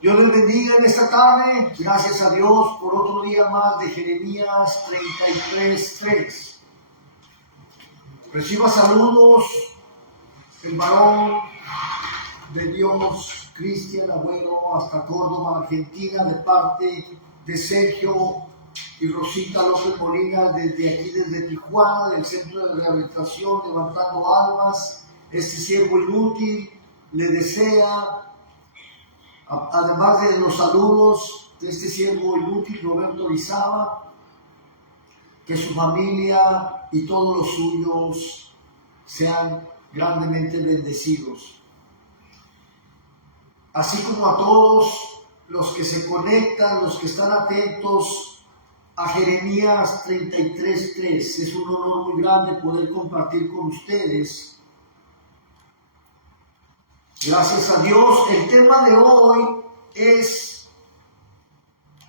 Dios les bendiga en esta tarde. Gracias a Dios por otro día más de Jeremías 33:3. Reciba saludos el varón de Dios, Cristian Agüero, hasta Córdoba, Argentina, de parte de Sergio y Rosita López Molina, desde aquí, desde Tijuana, del Centro de Rehabilitación Levantando Almas. Este siervo inútil le desea, además de los saludos de este siervo inútil, Roberto Lizaba, que su familia y todos los suyos sean grandemente bendecidos. Así como a todos los que se conectan, los que están atentos a Jeremías 33:3. Es un honor muy grande poder compartir con ustedes. Gracias a Dios, el tema de hoy es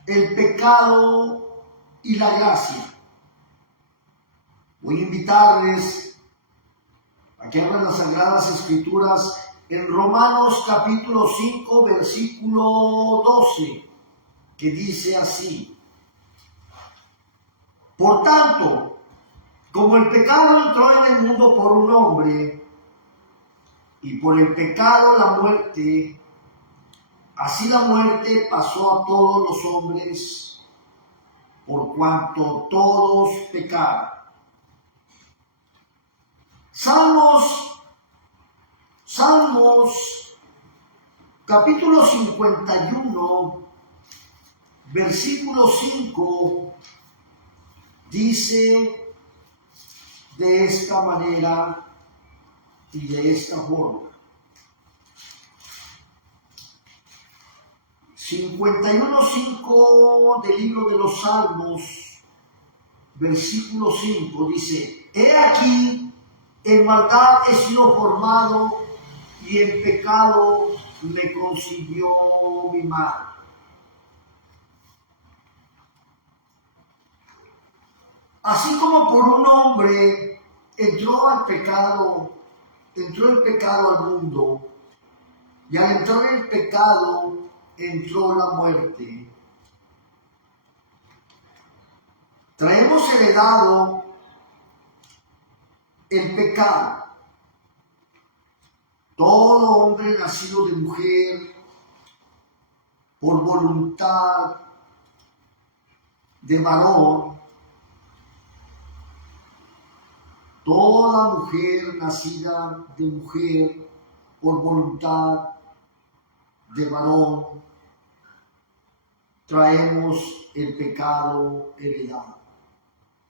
el pecado y la gracia. Voy a invitarles a que abran las Sagradas Escrituras en Romanos capítulo 5, versículo 12, que dice así: por tanto, como el pecado entró en el mundo por un hombre, y por el pecado la muerte, así la muerte pasó a todos los hombres, por cuanto todos pecaron. Salmos, capítulo 51, versículo 5, dice de esta manera y de esta forma. 51:5 del libro de los Salmos, versículo 5, dice: he aquí, en maldad he sido formado, y en pecado me concibió mi madre. Así como por un hombre entró el pecado al mundo, y al entrar el pecado entró la muerte. Traemos heredado el pecado. Todo hombre nacido de mujer, por voluntad de varón, toda mujer nacida de mujer, por voluntad de varón, traemos el pecado heredado.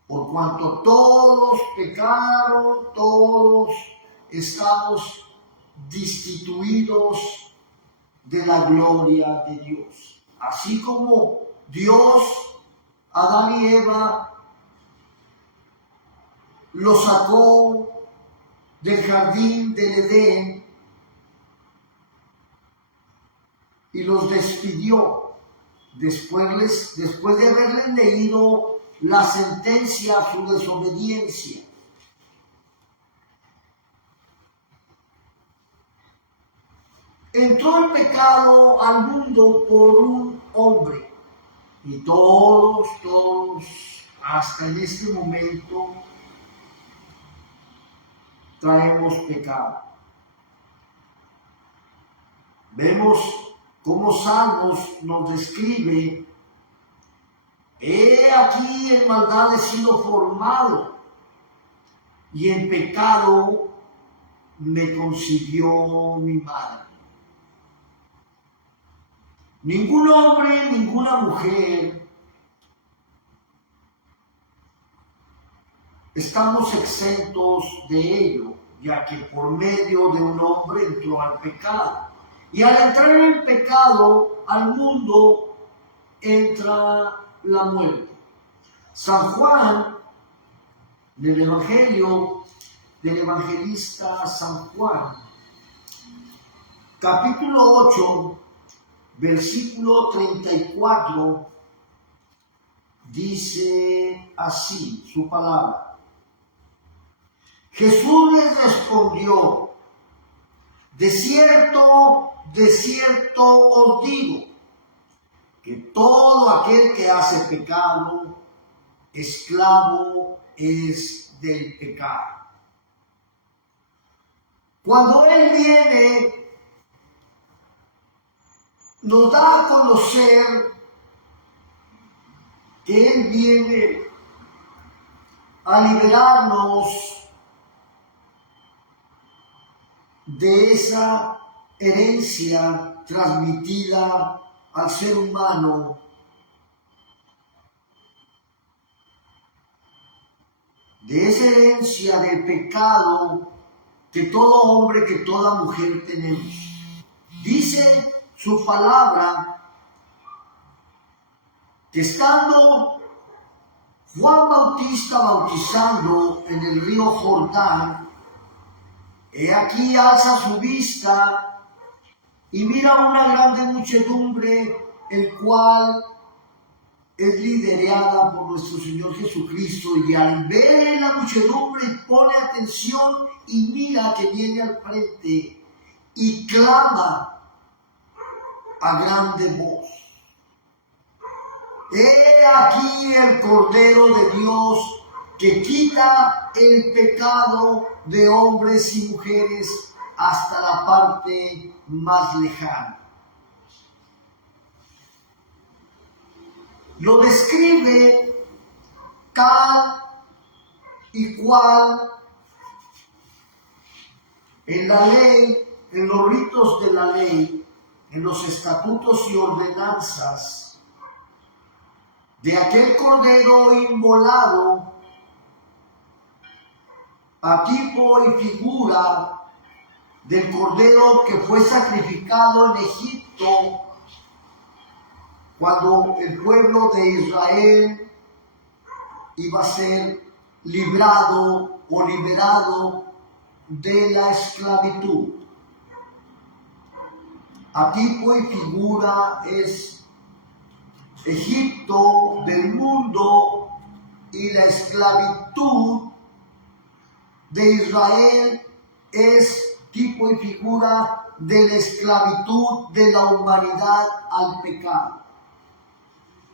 Por cuanto todos pecaron, todos estamos destituidos de la gloria de Dios. Así como Dios, Adán y Eva, los sacó del jardín del Edén y los despidió después de haberles leído la sentencia a su desobediencia. Entró el pecado al mundo por un hombre, y todos, hasta en este momento, traemos pecado. Vemos cómo Salmos nos describe: he aquí, en maldad he sido formado, y en pecado me concibió mi madre. Ningún hombre, ninguna mujer estamos exentos de ello, ya que por medio de un hombre entró al pecado. Y al entrar en el pecado al mundo, entra la muerte. San Juan, del Evangelio del evangelista San Juan, capítulo 8, versículo 34, dice así su palabra: Jesús les respondió: de de cierto os digo, que todo aquel que hace pecado, esclavo es del pecado. Cuando Él viene, nos da a conocer que Él viene a liberarnos de esa herencia transmitida al ser humano, de esa herencia del pecado que todo hombre, que toda mujer tenemos. Dice su palabra que estando Juan Bautista bautizando en el río Jordán, he aquí alza su vista y mira una grande muchedumbre, el cual es liderada por nuestro Señor Jesucristo, y al ver la muchedumbre pone atención y mira que viene al frente y clama a grande voz: he aquí el Cordero de Dios que quita el pecado de hombres y mujeres hasta la parte más lejana. Lo describe tal y cual en la ley, en los ritos de la ley, en los estatutos y ordenanzas de aquel cordero inmolado, a tipo y figura del cordero que fue sacrificado en Egipto cuando el pueblo de Israel iba a ser librado o liberado de la esclavitud. A tipo y figura es Egipto del mundo y la esclavitud de Israel es tipo y figura de la esclavitud de la humanidad al pecado.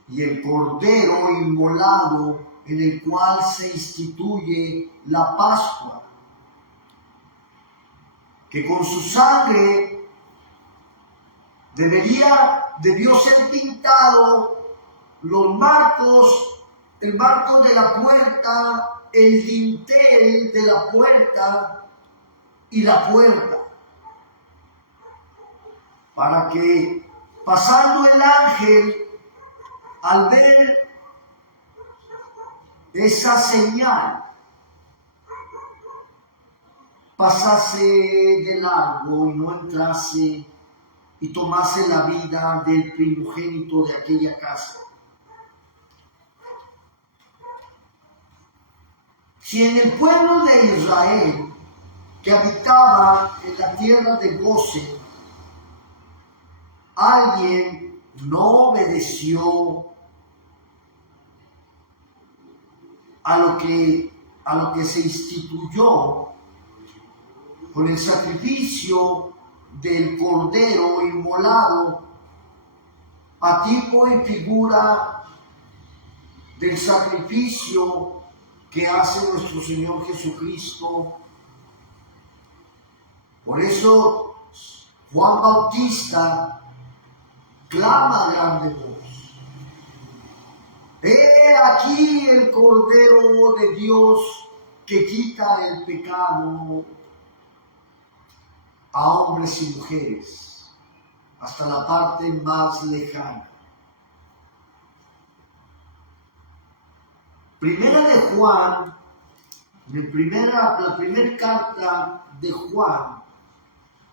Y el cordero inmolado en el cual se instituye la Pascua, que con su sangre debió ser pintado los marcos, el marco de la puerta, el dintel de la puerta y la puerta, para que pasando el ángel, al ver esa señal, pasase de largo y no entrase y tomase la vida del primogénito de aquella casa. Si en el pueblo de Israel, que habitaba en la tierra de Gosén, alguien no obedeció a lo que se instituyó con el sacrificio del cordero inmolado, a tipo y figura del sacrificio que hace nuestro Señor Jesucristo. Por eso Juan Bautista clama a grande voz: he aquí el Cordero de Dios que quita el pecado a hombres y mujeres hasta la parte más lejana. Primera de Juan, la primera carta de Juan,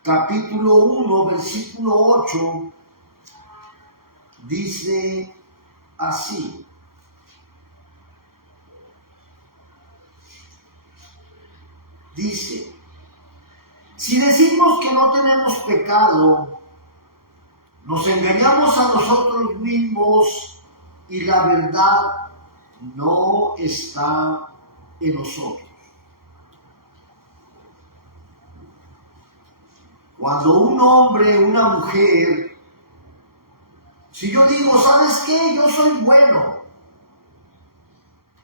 capítulo 1, versículo 8, dice así: dice, si decimos que no tenemos pecado, nos engañamos a nosotros mismos y la verdad no está en nosotros. Cuando un hombre, una mujer, si yo digo, ¿sabes qué? Yo soy bueno,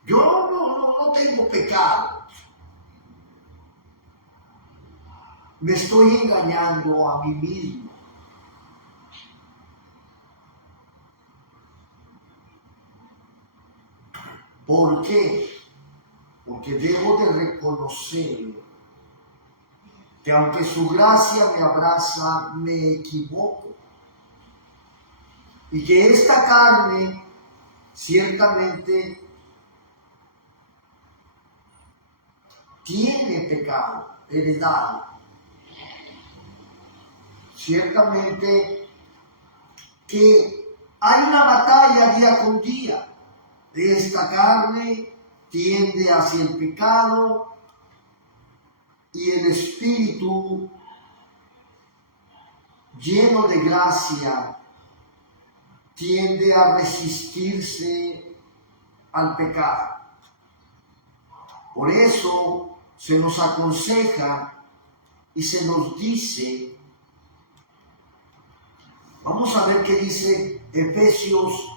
yo no tengo pecado, me estoy engañando a mí mismo. ¿Por qué? Porque debo de reconocer que aunque su gracia me abraza, me equivoco. Y que esta carne ciertamente tiene pecado heredado. Ciertamente que hay una batalla día con día. Esta carne tiende hacia el pecado y el espíritu lleno de gracia tiende a resistirse al pecado. Por eso se nos aconseja y se nos dice, vamos a ver qué dice Efesios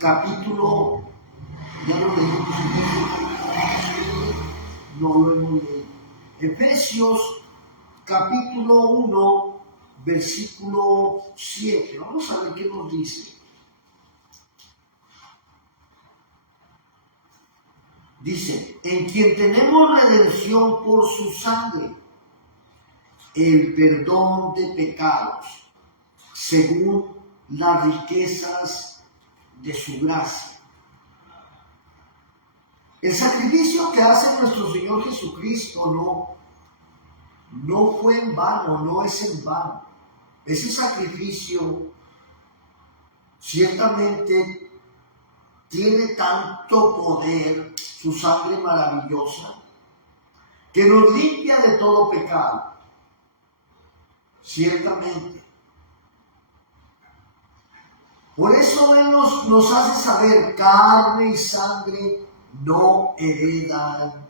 capítulo, ya lo leímos, no lo hemos leído. Efesios capítulo 1, versículo 7. Vamos a ver qué nos dice. Dice, en quien tenemos redención por su sangre, el perdón de pecados, según las riquezas de su gracia. El sacrificio que hace nuestro Señor Jesucristo no fue en vano, no es en vano. Ese sacrificio ciertamente tiene tanto poder, su sangre maravillosa, que nos limpia de todo pecado. Ciertamente. Por eso Él nos hace saber, carne y sangre no heredan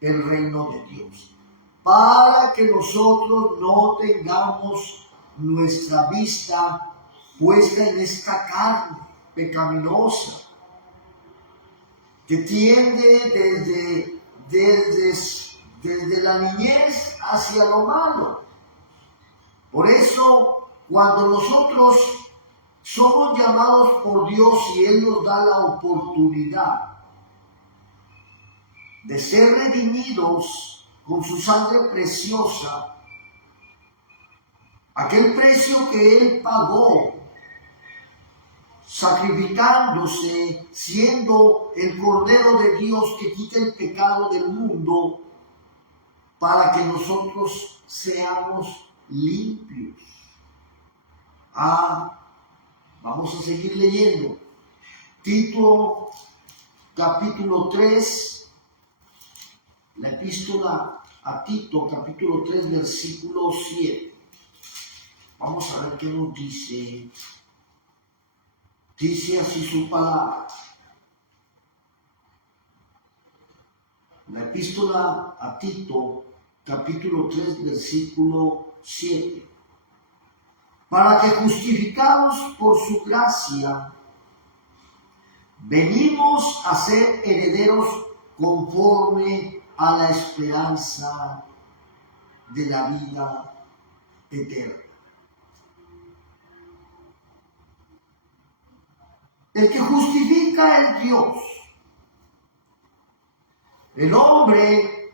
el reino de Dios, para que nosotros no tengamos nuestra vista puesta en esta carne pecaminosa, que tiende desde la niñez hacia lo malo. Por eso, cuando nosotros somos llamados por Dios y Él nos da la oportunidad de ser redimidos con su sangre preciosa, aquel precio que Él pagó, sacrificándose, siendo el Cordero de Dios que quita el pecado del mundo, para que nosotros seamos limpios. Vamos a seguir leyendo. Tito capítulo 3, la epístola a Tito capítulo 3 versículo 7. Vamos a ver qué nos dice. Dice así su palabra. La epístola a Tito capítulo 3 versículo 7. Para que justificados por su gracia, venimos a ser herederos conforme a la esperanza de la vida eterna. El que justifica es Dios. El hombre,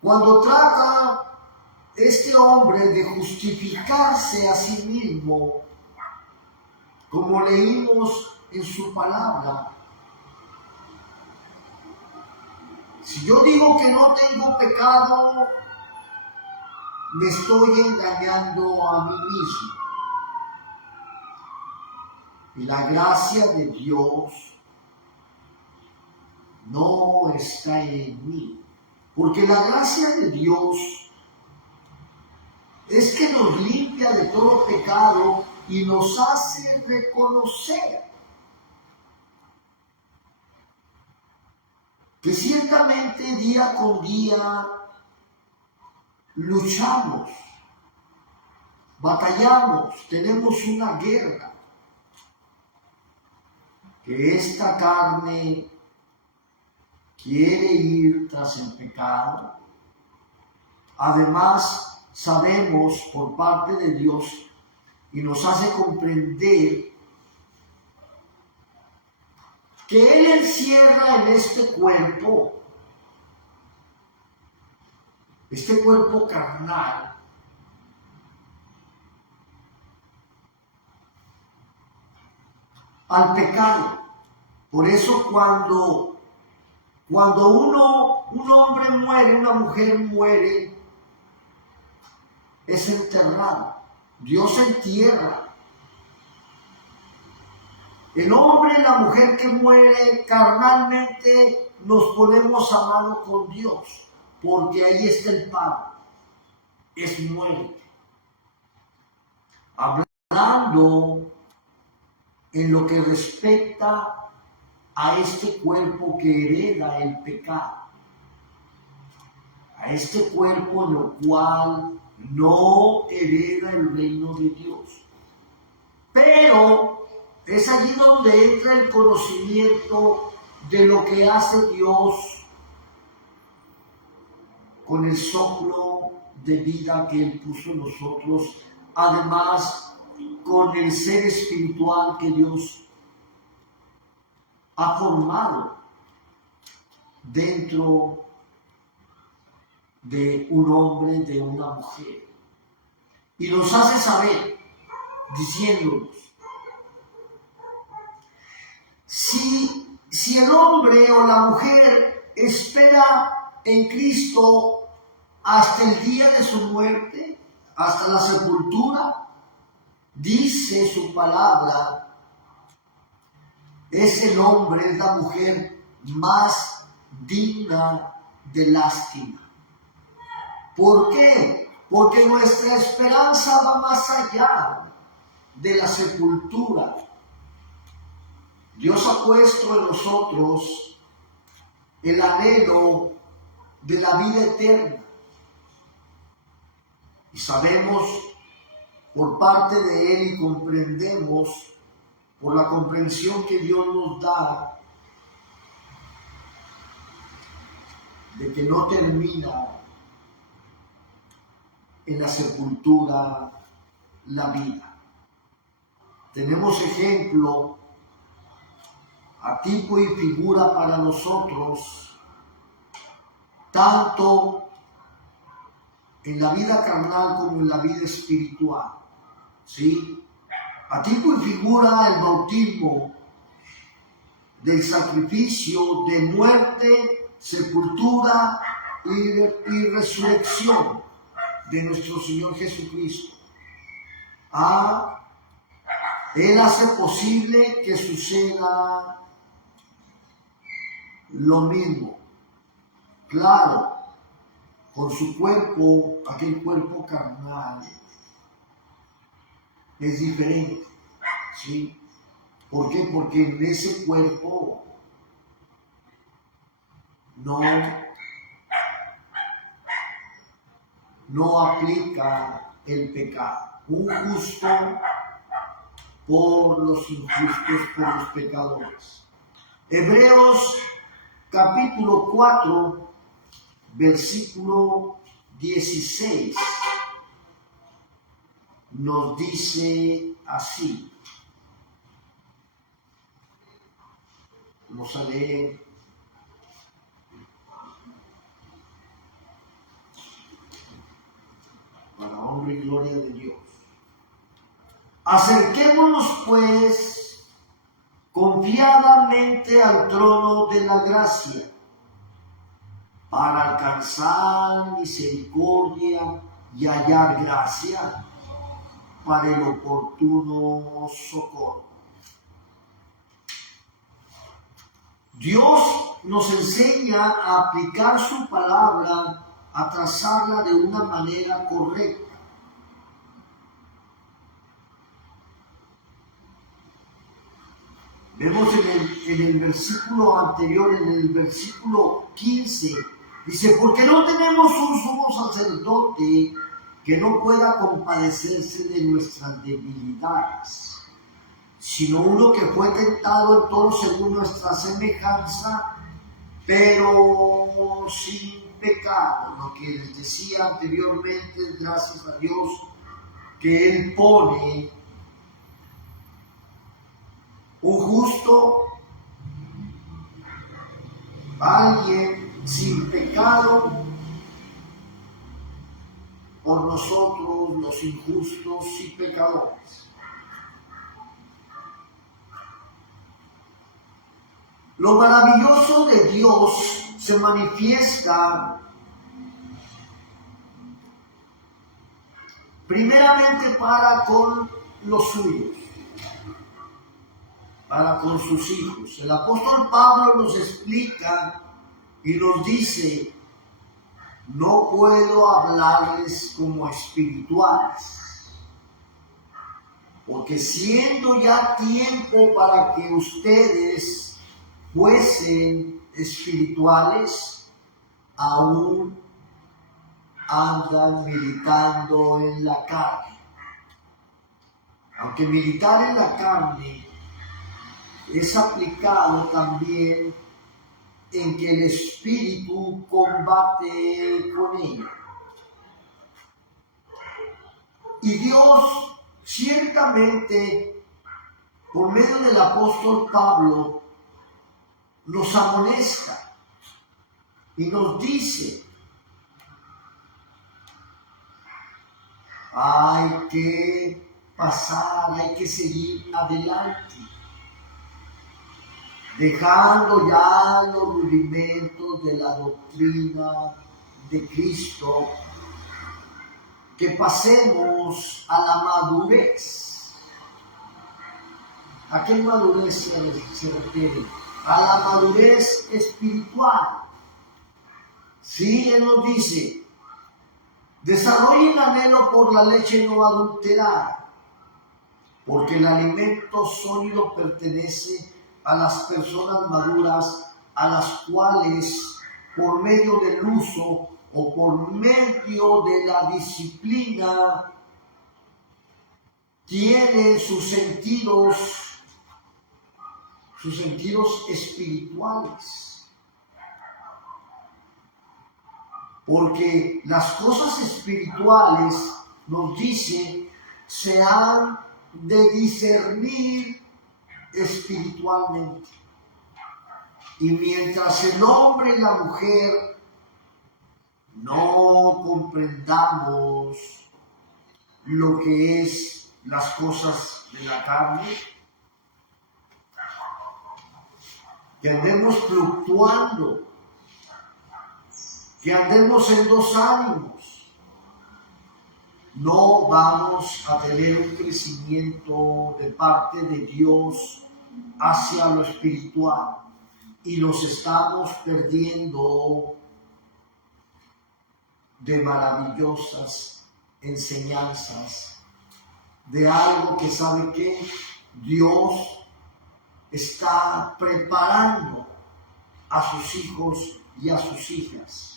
cuando trata este hombre de justificarse a sí mismo, como leímos en su palabra, si yo digo que no tengo pecado, me estoy engañando a mí mismo. Y la gracia de Dios no está en mí. Porque la gracia de Dios es que nos limpia de todo pecado y nos hace reconocer que ciertamente día con día luchamos, batallamos, tenemos una guerra, que esta carne quiere ir tras el pecado. Además, sabemos por parte de Dios y nos hace comprender que Él encierra en este cuerpo carnal, al pecado. Por eso cuando un hombre muere, una mujer muere, es enterrado. Dios entierra. El hombre y la mujer que muere carnalmente nos ponemos a mano con Dios, porque ahí está el pago, es muerte. Hablando en lo que respecta a este cuerpo que hereda el pecado, a este cuerpo en lo cual no hereda el reino de Dios. Pero es allí donde entra el conocimiento de lo que hace Dios con el soplo de vida que Él puso en nosotros, además con el ser espiritual que Dios ha formado dentro de un hombre, de una mujer. Y nos hace saber, diciéndonos, si el hombre o la mujer espera en Cristo hasta el día de su muerte, hasta la sepultura, dice su palabra, es el hombre, es la mujer más digna de lástima. ¿Por qué? Porque nuestra esperanza va más allá de la sepultura. Dios ha puesto en nosotros el anhelo de la vida eterna. Y sabemos por parte de Él y comprendemos por la comprensión que Dios nos da de que no termina en la sepultura la vida. Tenemos ejemplo a tipo y figura para nosotros, tanto en la vida carnal como en la vida espiritual, ¿sí? A tipo y figura el bautismo del sacrificio de muerte, sepultura y resurrección de nuestro Señor Jesucristo. Él hace posible que suceda lo mismo. Claro, con su cuerpo, aquel cuerpo carnal, es diferente, ¿sí? ¿Por qué? Porque en ese cuerpo no aplica el pecado. Un justo por los injustos, por los pecadores. Hebreos capítulo 4, versículo 16, nos dice así. Vamos a leer. Para honra y gloria de Dios. Acerquémonos pues confiadamente al trono de la gracia para alcanzar misericordia y hallar gracia para el oportuno socorro. Dios nos enseña a aplicar su palabra, a trazarla de una manera correcta. Vemos en el versículo anterior, en el versículo 15, dice, porque no tenemos un sumo sacerdote que no pueda compadecerse de nuestras debilidades, sino uno que fue tentado en todo según nuestra semejanza, pero sin pecado. Lo que les decía anteriormente, gracias a Dios, que Él pone un justo, alguien sin pecado, por nosotros los injustos y pecadores. Lo maravilloso de Dios se manifiesta primeramente para con los suyos, para con sus hijos. El apóstol Pablo nos explica y nos dice, no puedo hablarles como espirituales, porque siendo ya tiempo para que ustedes fuesen espirituales, aún andan militando en la carne. Aunque militar en la carne es aplicado también en que el espíritu combate con ella. Y Dios ciertamente, por medio del apóstol Pablo, nos amonesta y nos dice, hay que pasar, hay que seguir adelante, dejando ya los rudimentos de la doctrina de Cristo, que pasemos a la madurez. ¿A qué madurez se refiere? A la madurez espiritual. Sí, Él nos dice, desarrollen anhelo por la leche no adulterada, porque el alimento sólido pertenece a las personas maduras, a las cuales por medio del uso o por medio de la disciplina tienen sus sentidos espirituales. Porque las cosas espirituales, nos dice, se han de discernir espiritualmente. Y mientras el hombre y la mujer no comprendamos lo que es las cosas de la carne, que andemos fluctuando, que andemos en dos ánimos, no vamos a tener un crecimiento de parte de Dios hacia lo espiritual y nos estamos perdiendo de maravillosas enseñanzas, de algo que sabe que Dios está preparando a sus hijos y a sus hijas.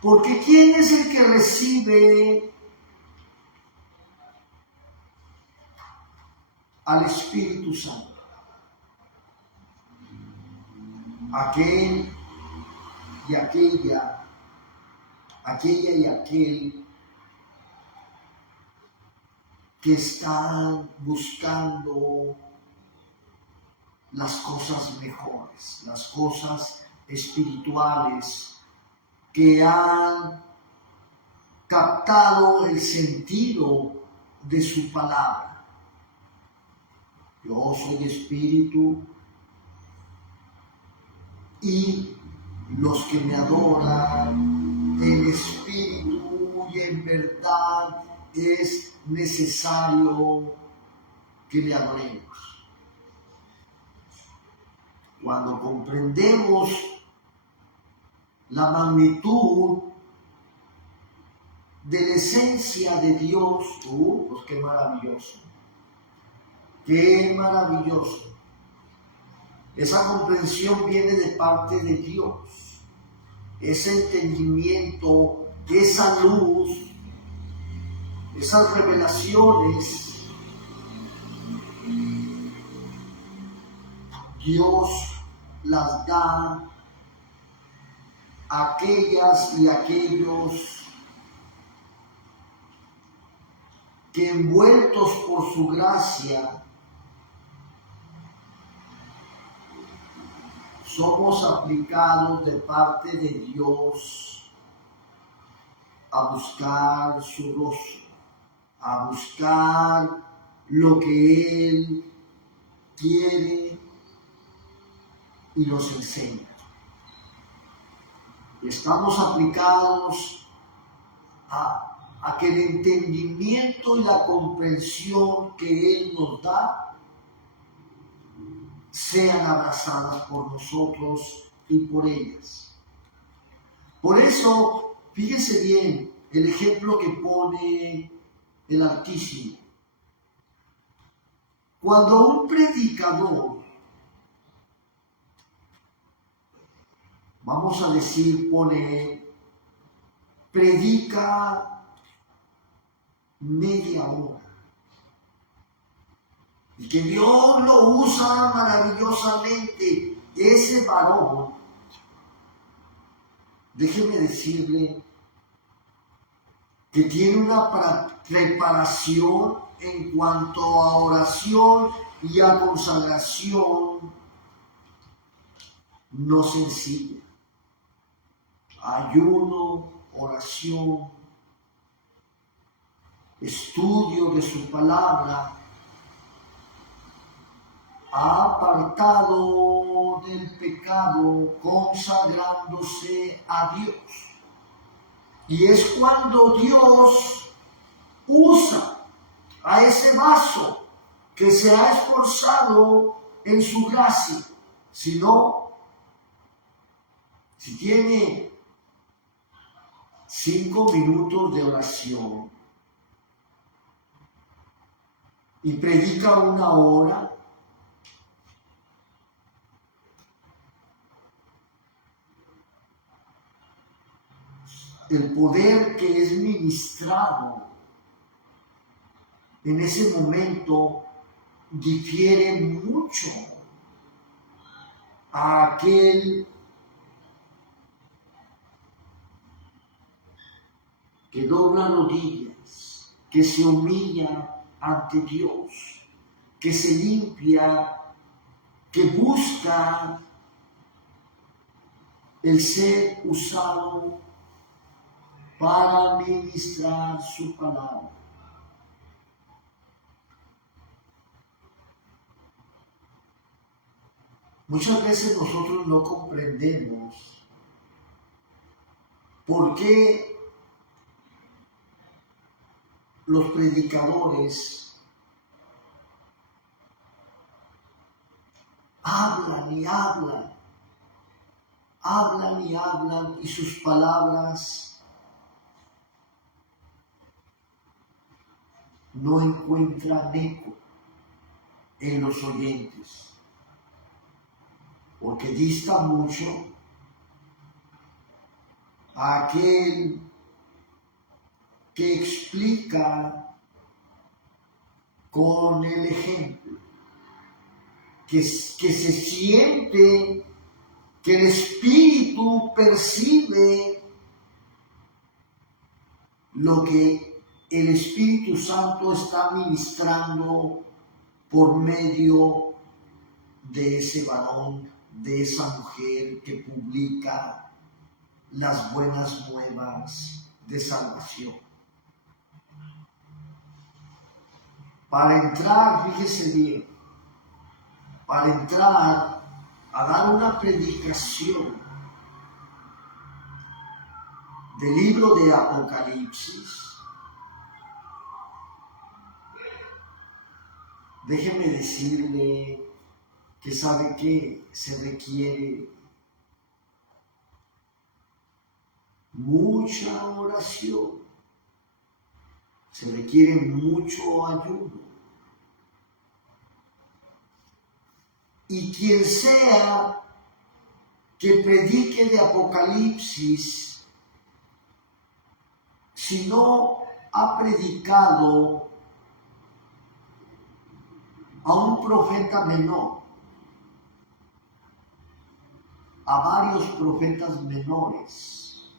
Porque ¿quién es el que recibe al Espíritu Santo? Aquel y aquella y aquel que están buscando las cosas mejores, las cosas espirituales, que han captado el sentido de su palabra. Yo soy espíritu y los que me adoran en espíritu y en verdad es necesario que le adoremos. Cuando comprendemos la magnitud de la esencia de Dios, pues qué maravilloso. Qué maravilloso. Esa comprensión viene de parte de Dios. Ese entendimiento, esa luz, esas revelaciones, Dios las da a aquellas y aquellos que envueltos por su gracia somos aplicados de parte de Dios a buscar su rostro, a buscar lo que Él quiere y nos enseña. Estamos aplicados a que el entendimiento y la comprensión que Él nos da sean abrazadas por nosotros y por ellas. Por eso, fíjense bien el ejemplo que pone el Altísimo. Cuando un predicador, vamos a decir, predica media hora, y que Dios lo usa maravillosamente, ese varón, déjeme decirle que tiene una preparación en cuanto a oración y a consagración no sencilla. Ayuno, oración, estudio de su palabra, ha apartado del pecado, consagrándose a Dios. Y es cuando Dios usa a ese vaso que se ha esforzado en su gracia. Si no, si tiene 5 minutos de oración y predica 1 hora, el poder que es ministrado en ese momento difiere mucho a aquel que dobla rodillas, que se humilla ante Dios, que se limpia, que busca el ser usado para ministrar su palabra. Muchas veces nosotros no comprendemos por qué los predicadores hablan y hablan, hablan y hablan, y sus palabras no encuentran eco en los oyentes, porque dista mucho a aquel que explica con el ejemplo, que se siente, que el Espíritu percibe lo que el Espíritu Santo está ministrando por medio de ese varón, de esa mujer que publica las buenas nuevas de salvación. Para entrar, fíjese bien, para entrar a dar una predicación del libro de Apocalipsis, déjeme decirle que sabe que se requiere mucha oración, se requiere mucho ayuno, Y quien sea que predique de Apocalipsis, si no ha predicado a un profeta menor, a varios profetas menores,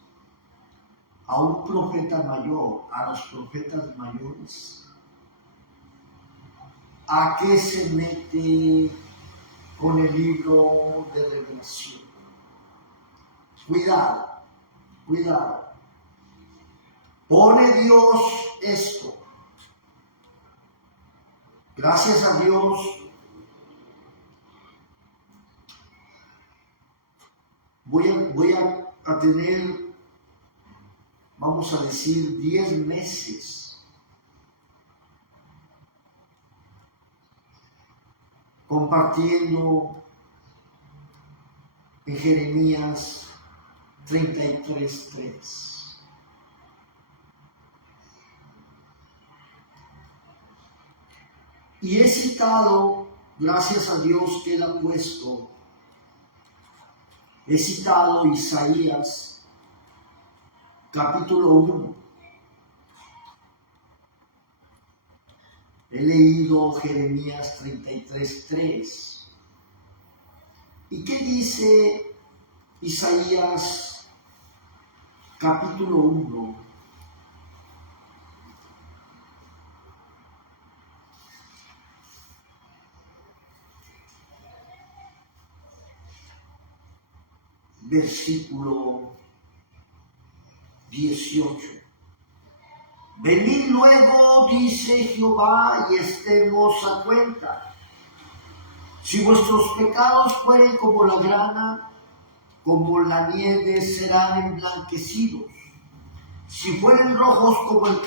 a un profeta mayor, a los profetas mayores, ¿a qué se mete con el libro de Revelación? Cuidado, cuidado. Pone Dios esto. Gracias a Dios, voy a tener, vamos a decir, 10 meses compartiendo en Jeremías 33:3. Y he citado, gracias a Dios que Él ha puesto, he citado Isaías capítulo 1. He leído Jeremías 33:3. ¿Y qué dice Isaías capítulo 1? Versículo 18. Venid luego, dice Jehová, y estemos a cuenta. Si vuestros pecados fueren como la grana, como la nieve serán emblanquecidos. Si fueren rojos como el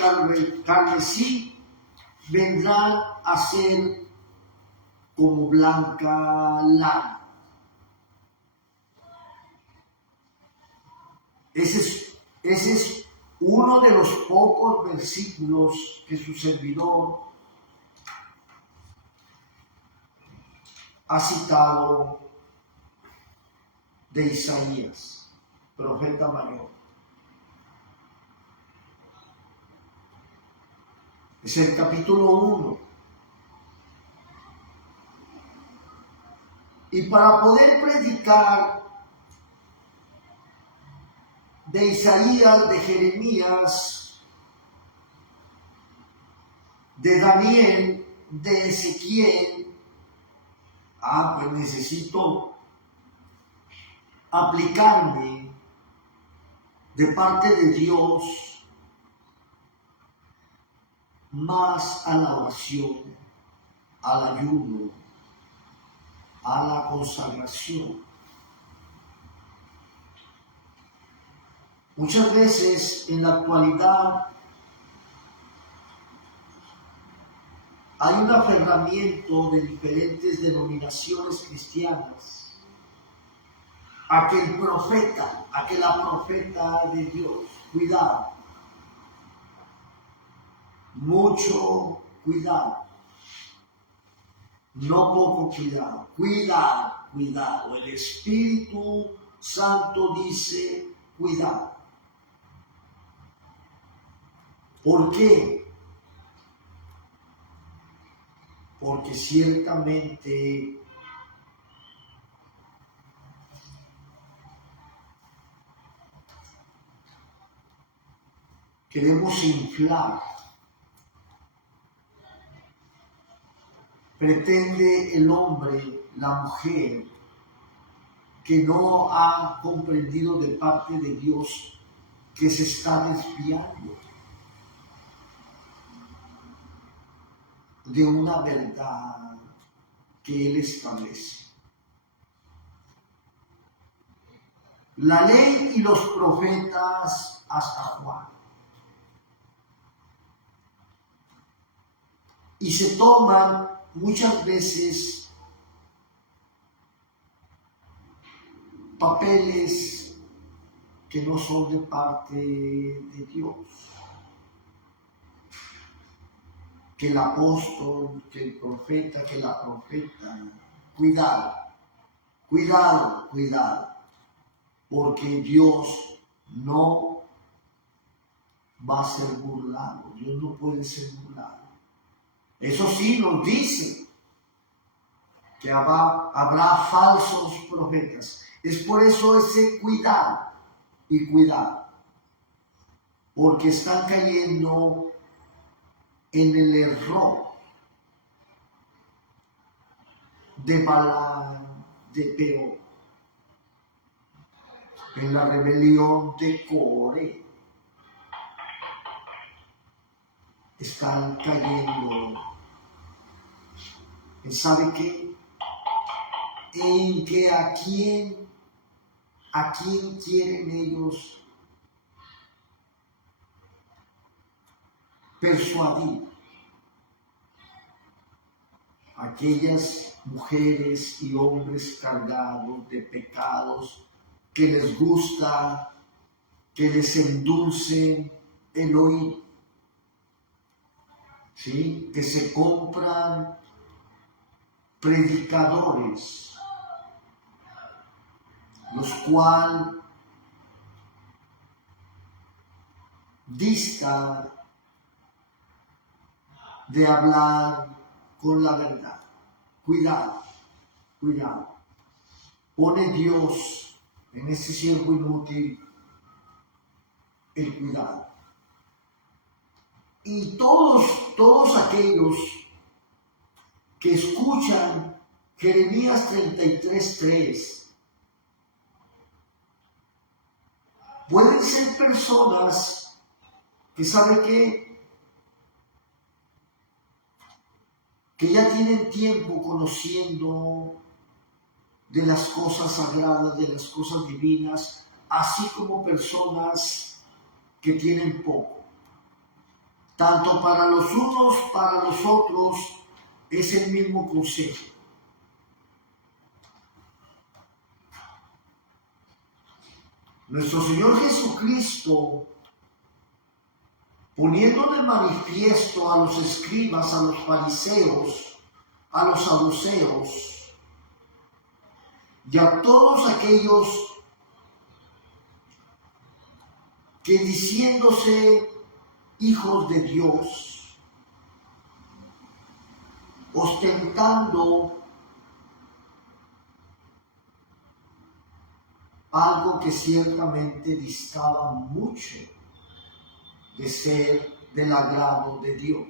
carmesí, vendrán a ser como blanca lana. Ese es uno de los pocos versículos que su servidor ha citado de Isaías, profeta mayor. Es el capítulo 1. Y para poder predicar de Isaías, de Jeremías, de Daniel, de Ezequiel, pues necesito aplicarme de parte de Dios más a la oración, al ayuno, a la consagración. Muchas veces en la actualidad hay un aferramiento de diferentes denominaciones cristianas a que el profeta, a que la profeta de Dios, cuidado, mucho cuidado, no poco cuidado, cuidado, el Espíritu Santo dice cuidado. ¿Por qué? Porque ciertamente queremos inflar. Pretende el hombre, la mujer, que no ha comprendido de parte de Dios que se está desviando de una verdad que Él establece. La ley y los profetas hasta Juan. Y se toman muchas veces papeles que no son de parte de Dios. Que el apóstol, que el profeta, que la profeta. cuidado, cuidado, cuidado, porque Dios no va a ser burlado, Dios no puede ser burlado. Eso sí nos dice que habrá falsos profetas. Es por eso ese cuidado y cuidado, porque están cayendo en el error de Balaam, de Peor, en la rebelión de Core. Están cayendo en, ¿sabe qué? En que a quién quieren ellos persuadir. Aquellas mujeres y hombres cargados de pecados que les gusta que les endulcen el oído, ¿sí? Que se compran predicadores, los cuales distan de hablar con la verdad. Cuidado, cuidado. Pone Dios en ese siervo inútil el cuidado. Y todos aquellos que escuchan Jeremías 33:3 pueden ser personas que saben que ya tienen tiempo conociendo de las cosas sagradas, de las cosas divinas, así como personas que tienen poco. Tanto para los unos, para los otros, es el mismo consejo. Nuestro Señor Jesucristo, poniendo de manifiesto a los escribas, a los fariseos, a los saduceos y a todos aquellos que diciéndose hijos de Dios, ostentando algo que ciertamente distaba mucho de ser del agrado de Dios.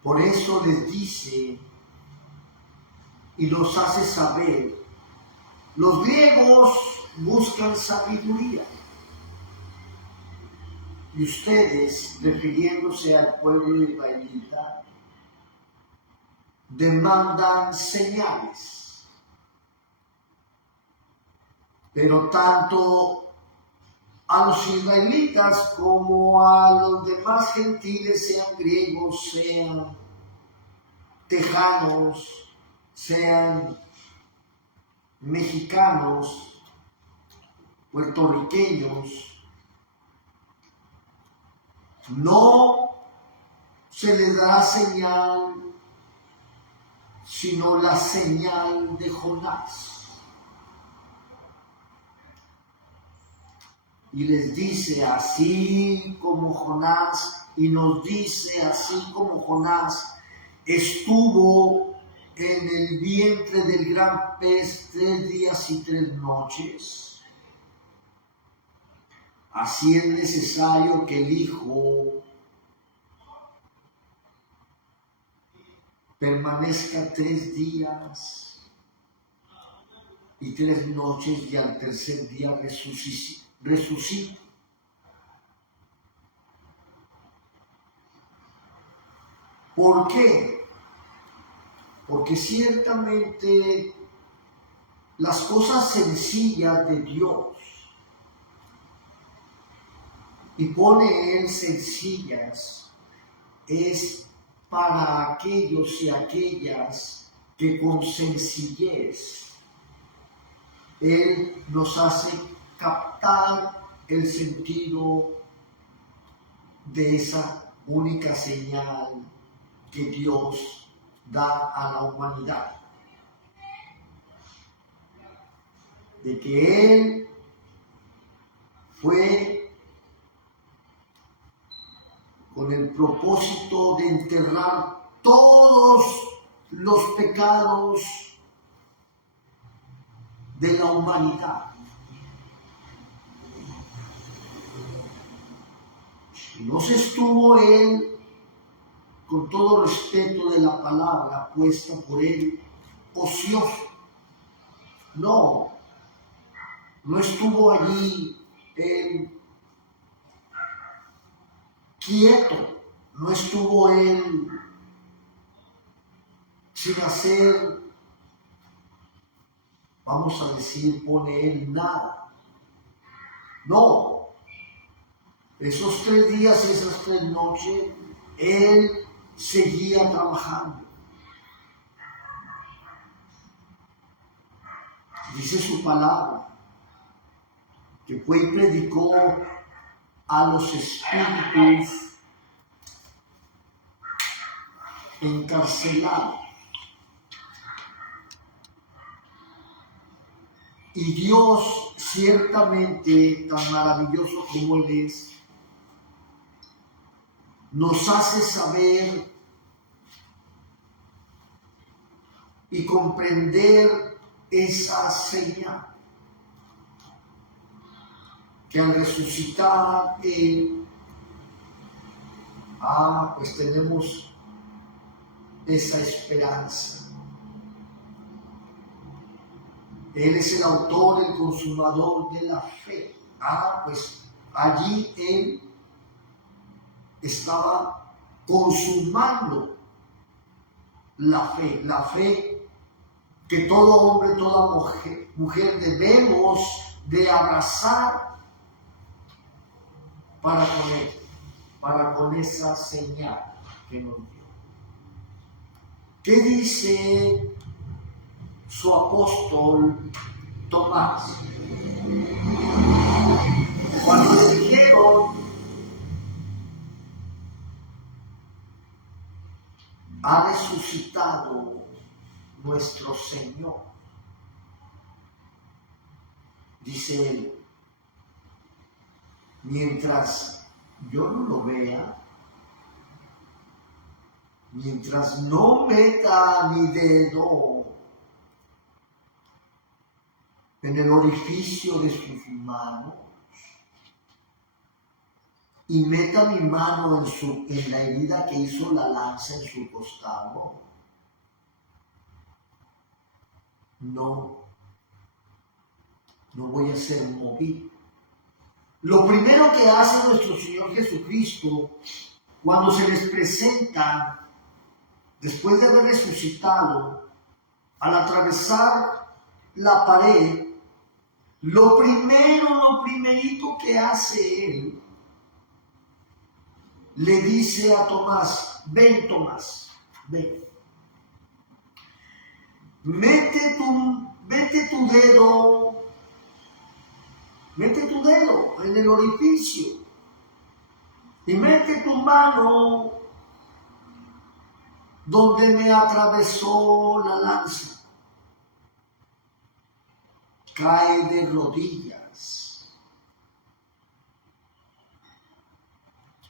Por eso les dice y los hace saber: los griegos buscan sabiduría y ustedes, refiriéndose al pueblo israelita, demandan señales. Pero tanto a los israelitas como a los demás gentiles, sean griegos, sean tejanos, sean mexicanos, puertorriqueños, no se les dará señal sino la señal de Jonás. Y les dice: así como Jonás, y nos dice: así como Jonás estuvo en el vientre del gran pez 3 días y 3 noches, así es necesario que el Hijo permanezca 3 días y 3 noches y al tercer día resucita. ¿Por qué? Porque ciertamente las cosas sencillas de Dios, y pone Él sencillas, es para aquellos y aquellas que con sencillez Él nos hace captar el sentido de esa única señal que Dios da a la humanidad. De que Él fue con el propósito de enterrar todos los pecados de la humanidad. No se estuvo Él, con todo respeto de la palabra puesta por Él, ocioso. No estuvo allí Él quieto, no estuvo Él sin hacer, vamos a decir, pone Él nada. No, esos 3 días, esas 3 noches, Él seguía trabajando. Dice su palabra, que fue y predicó a los espíritus encarcelados. Y Dios, ciertamente, tan maravilloso como Él es, nos hace saber y comprender esa señal, que al resucitar Él, pues tenemos esa esperanza. Él es el autor, el consumador de la fe. Pues allí Él estaba consumando la fe que todo hombre, toda mujer debemos de abrazar para con esa señal que nos dio. ¿Qué dice su apóstol Tomás? Cuando le dijeron, ha resucitado nuestro Señor, dice él, mientras yo no lo vea, mientras no meta mi dedo en el orificio de sus manos y meta mi mano en la herida que hizo la lanza en su costado, no voy a ser movido. Lo primero que hace nuestro Señor Jesucristo cuando se les presenta, después de haber resucitado, al atravesar la pared, lo primerito que hace Él, le dice a Tomás, ven Tomás, ven. Mete tu dedo en el orificio y mete tu mano donde me atravesó la lanza. Cae de rodillas.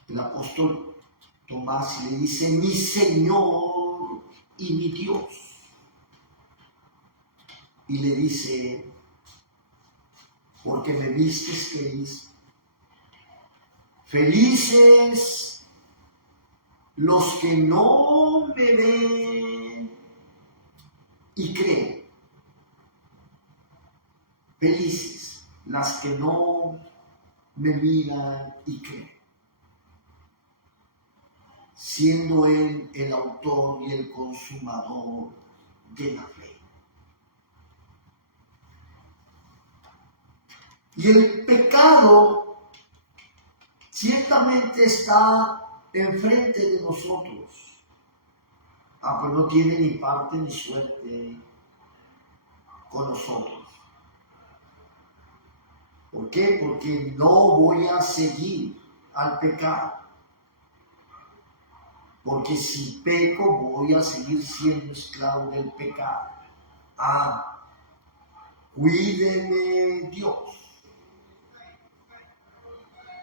El apóstol Tomás le dice, mi Señor y mi Dios. Y le dice, porque me vistes, feliz. Felices los que no me ven y creen. Felices las que no me miran y creen. Siendo Él el autor y el consumador de la fe. Y el pecado ciertamente está enfrente de nosotros. Pues no tiene ni parte ni suerte con nosotros. ¿Por qué? Porque no voy a seguir al pecado. porque si peco voy a seguir siendo esclavo del pecado. Cuídeme Dios.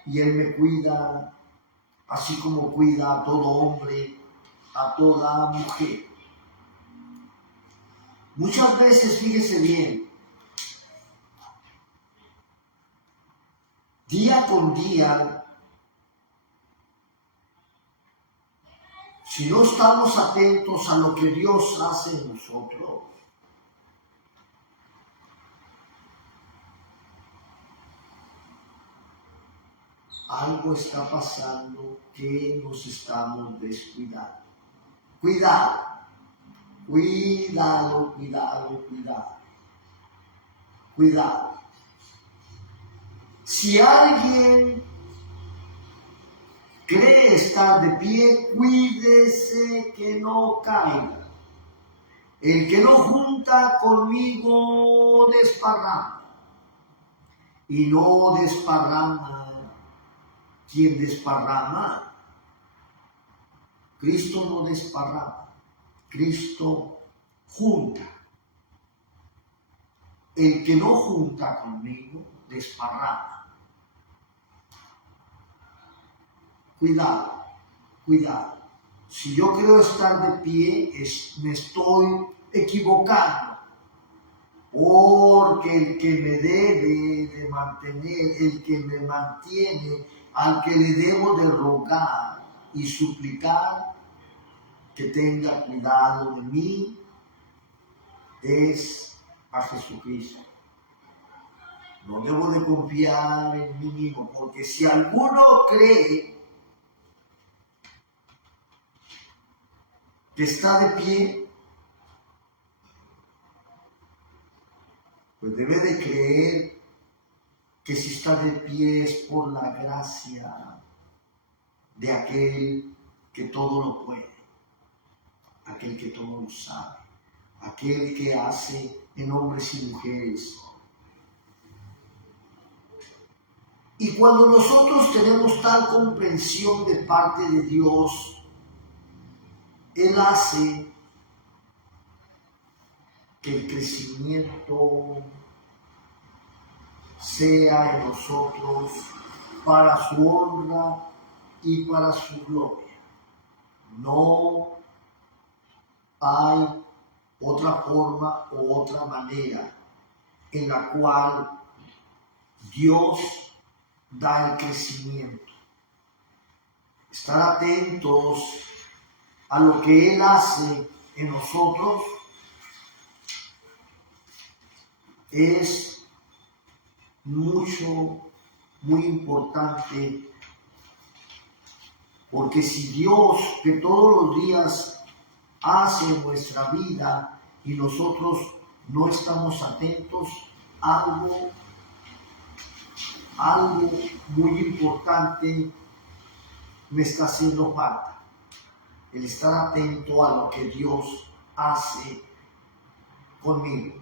Y Él me cuida así como cuida a todo hombre, a toda mujer. Muchas veces, fíjese bien, día con día, si no estamos atentos a lo que Dios hace en nosotros, algo está pasando que nos estamos descuidando. Cuidado, cuidado, cuidado, cuidado, cuidado. Si alguien cree estar de pie, cuídese que no caiga. El que no junta conmigo desparrama, y no desparrama quien desparrama. Cristo no desparrama, Cristo junta. El que no junta conmigo desparrama. Cuidado, cuidado. Si yo creo estar de pie, me estoy equivocando. Porque el que me debe de mantener, el que me mantiene, al que le debo de rogar y suplicar que tenga cuidado de mí, es a Jesucristo. No debo de confiar en mí mismo, porque si alguno cree que está de pie, pues debe de creer que si está de pie es por la gracia de aquel que todo lo puede, aquel que todo lo sabe, aquel que hace en hombres y mujeres. Y cuando nosotros tenemos tal comprensión de parte de Dios, Él hace que el crecimiento sea en nosotros para su honra y para su gloria. No hay otra forma o otra manera en la cual Dios da el crecimiento. Estar atentos a lo que Él hace en nosotros es muy importante, porque si Dios, que todos los días hace en nuestra vida y nosotros no estamos atentos, algo muy importante me está haciendo falta. El estar atento a lo que Dios hace conmigo.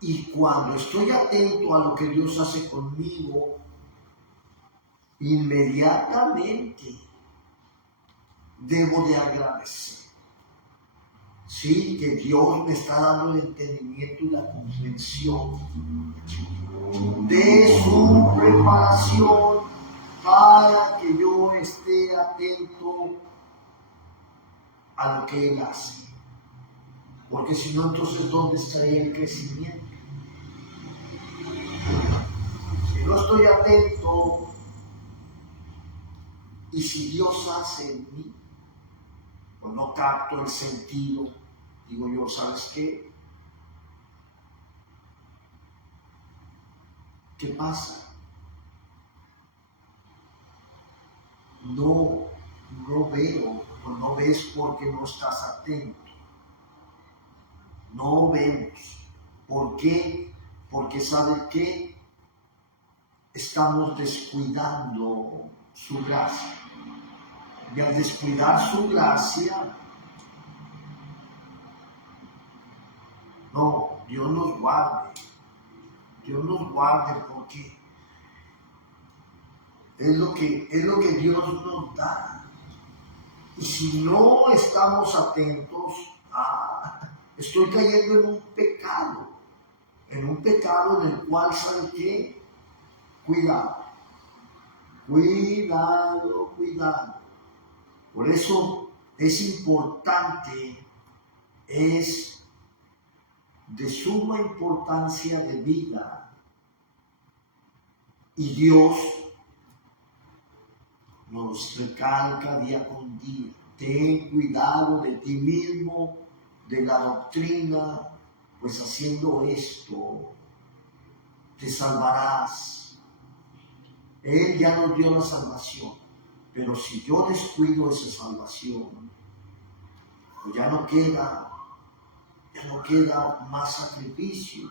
Y cuando estoy atento a lo que Dios hace conmigo, inmediatamente debo de agradecer. Sí, que Dios me está dando el entendimiento y la comprensión de su preparación para que yo esté atento a lo que Él hace. Porque si no, entonces, ¿dónde estaría el crecimiento? Si no estoy atento y si Dios hace en mí, pues no capto el sentido. Digo yo, ¿sabes qué? ¿Qué pasa? No veo, o no ves porque no estás atento. No vemos. ¿Por qué? Porque ¿sabe qué? Estamos descuidando su gracia. Y al descuidar su gracia, no, Dios nos guarde. Dios nos guarde porque es lo que Dios nos da. Y si no estamos atentos, estoy cayendo en un pecado en el cual, ¿sabe qué? Cuidado. Por eso es importante, es de suma importancia de vida. Y Dios nos recalca día con día: ten cuidado de ti mismo, de la doctrina, pues haciendo esto te salvarás. Él ya nos dio la salvación, pero si yo descuido esa salvación, pues ya no queda más sacrificio.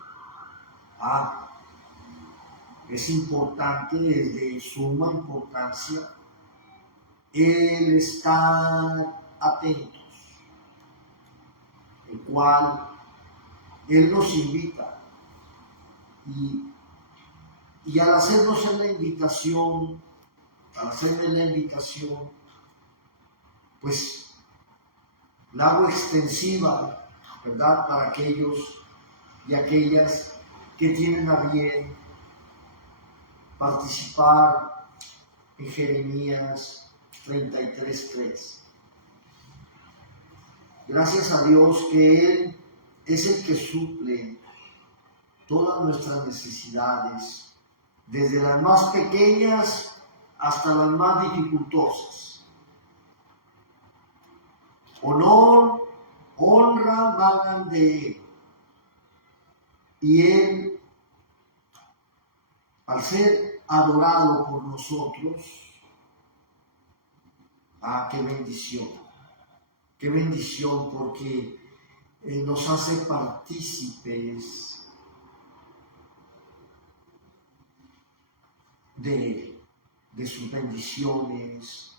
Es importante, es de suma importancia el estar atentos, el cual Él nos invita, y al hacernos la invitación, pues la hago extensiva, ¿verdad?, para aquellos y aquellas que tienen a bien participar en Jeremías 33:3. Gracias a Dios que Él es el que suple todas nuestras necesidades, desde las más pequeñas hasta las más dificultosas. Honor, honra vagan de Él. Y Él, al ser adorado por nosotros, qué bendición, porque nos hace partícipes de sus bendiciones,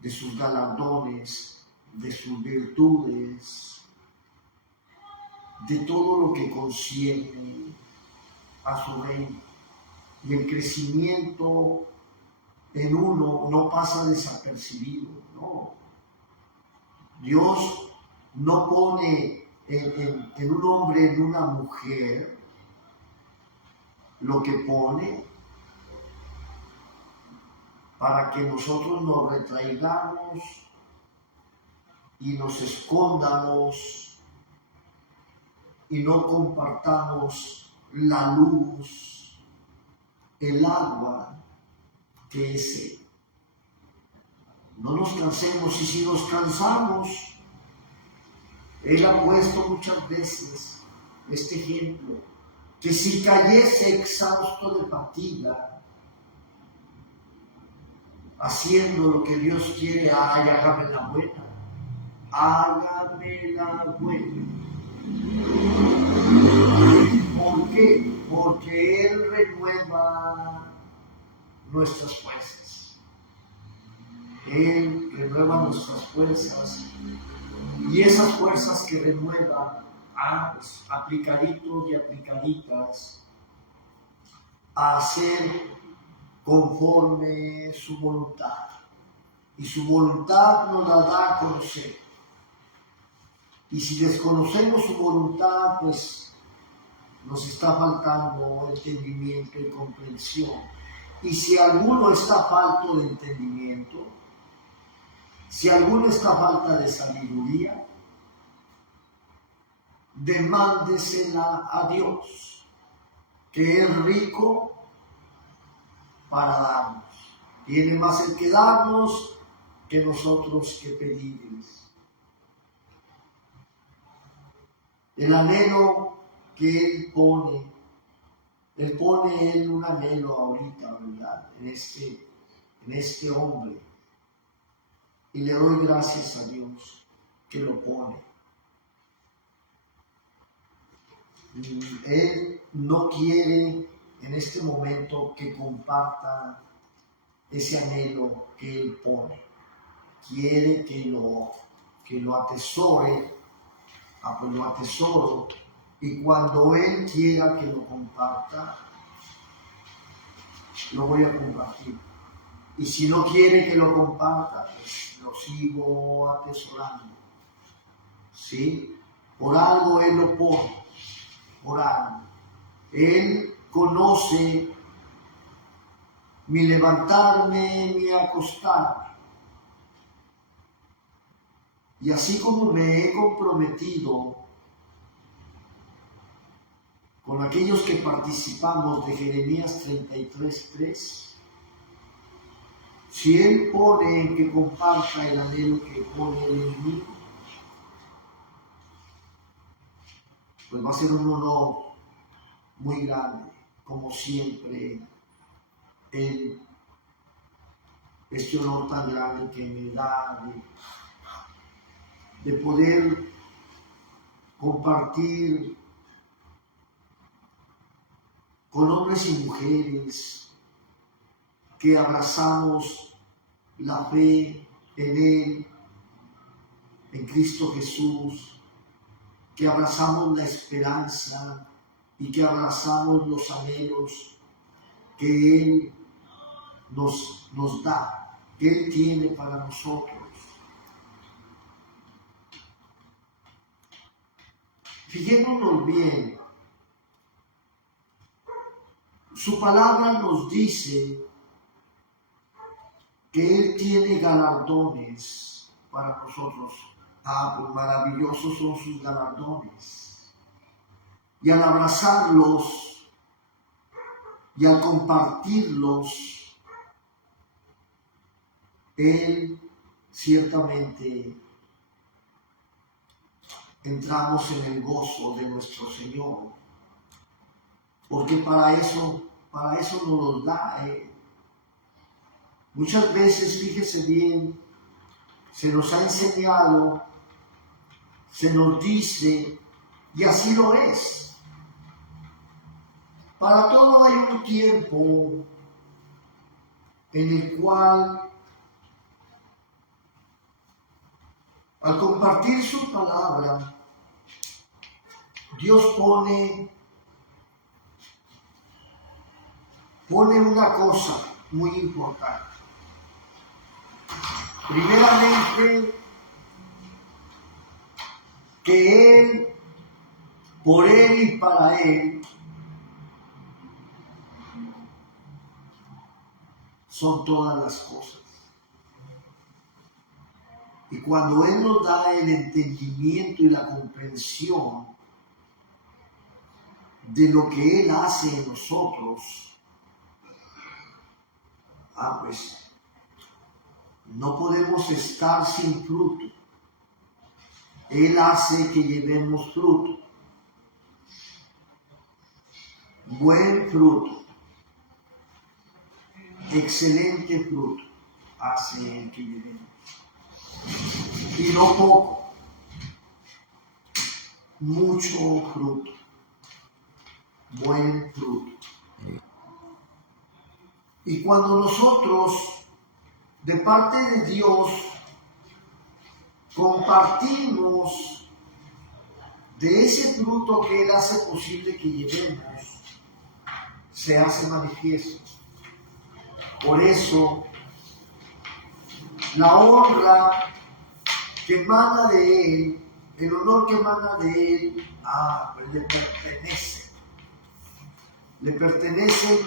de sus galardones, de sus virtudes, de todo lo que concierne a su reino. Y el crecimiento en uno no pasa desapercibido, no. Dios no pone en un hombre, en una mujer, lo que pone para que nosotros nos retraigamos y nos escondamos y no compartamos la luz, el agua que es Él. No nos cansemos, y si nos cansamos, Él ha puesto muchas veces este ejemplo, que si cayese exhausto de fatiga, haciendo lo que Dios quiere, hágame la buena. ¿Por qué? Porque Él renueva nuestras fuerzas. Él renueva nuestras fuerzas. Y esas fuerzas que renueva, pues, aplicaditos y aplicaditas a hacer conforme su voluntad. Y su voluntad nos la da a conocer. Y si desconocemos su voluntad, pues nos está faltando entendimiento y comprensión. Y si alguno está falto de entendimiento, si alguno está falta de sabiduría, demándesela a Dios, que es rico para darnos. Tiene más el que darnos que nosotros que pedirles. El anhelo que Él pone Él un anhelo ahorita, ¿verdad?, en este hombre. Y le doy gracias a Dios que lo pone. Él no quiere en este momento que comparta ese anhelo que Él pone. Quiere que lo atesore. Pues lo atesoro. Y cuando Él quiera que lo comparta, lo voy a compartir. Y si no quiere que lo comparta, pues lo sigo atesorando. ¿Sí? Por algo Él lo pone, por algo. Él conoce mi levantarme, mi acostarme. Y así como me he comprometido con aquellos que participamos de Jeremías 33:3, si Él pone en que comparta el anhelo que pone Él en mí, pues va a ser un honor muy grande, como siempre, este honor tan grande que me da de poder compartir con hombres y mujeres que abrazamos la fe en Él, en Cristo Jesús, que abrazamos la esperanza y que abrazamos los anhelos que Él nos da, que Él tiene para nosotros. Fijémonos bien, su palabra nos dice que Él tiene galardones para nosotros. Pues maravillosos son sus galardones. Y al abrazarlos y al compartirlos, Él ciertamente entramos en el gozo de nuestro Señor, porque para eso nos los da Él. Muchas veces, fíjese bien, se nos ha enseñado, se nos dice, y así lo es. Para todo hay un tiempo en el cual, al compartir su palabra, Dios pone una cosa muy importante. Primeramente, que Él, por Él y para Él, son todas las cosas. Y cuando Él nos da el entendimiento y la comprensión de lo que Él hace en nosotros, pues no podemos estar sin fruto. Él hace que llevemos fruto, buen fruto, excelente fruto, hace Él que llevemos. Y no poco, mucho fruto, buen fruto. Y cuando nosotros, de parte de Dios, compartimos de ese fruto que Él hace posible que llevemos, se hace manifiesto. Por eso, la honra que emana de Él, el honor que emana de Él, pues le pertenece,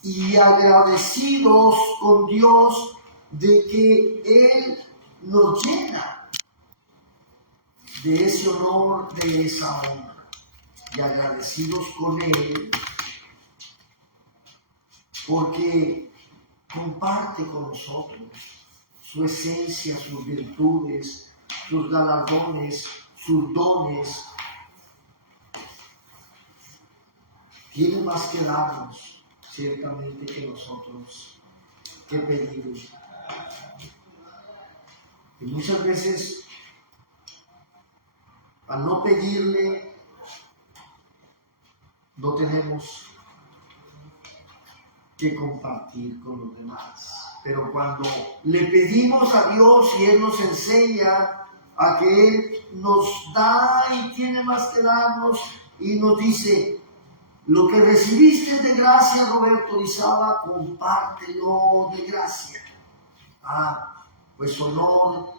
y agradecidos con Dios de que Él nos llena de ese honor, de esa honra, y agradecidos con Él porque comparte con nosotros su esencia, sus virtudes, sus galardones, sus dones. Tiene más que darnos, ciertamente, que nosotros que pedimos. Y muchas veces, al no pedirle, no tenemos que compartir con los demás. Pero cuando le pedimos a Dios y Él nos enseña a que Él nos da y tiene más que darnos, y nos dice: lo que recibiste de gracia, Roberto Orizaba, compártelo de gracia. pues honor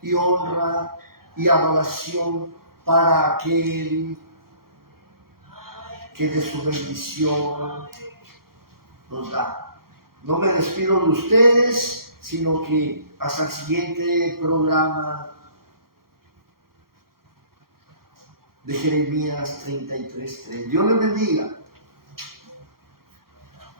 y honra y adoración para aquel que de su bendición nos da. No me despido de ustedes, sino que hasta el siguiente programa de Jeremías 33:3. Dios les bendiga.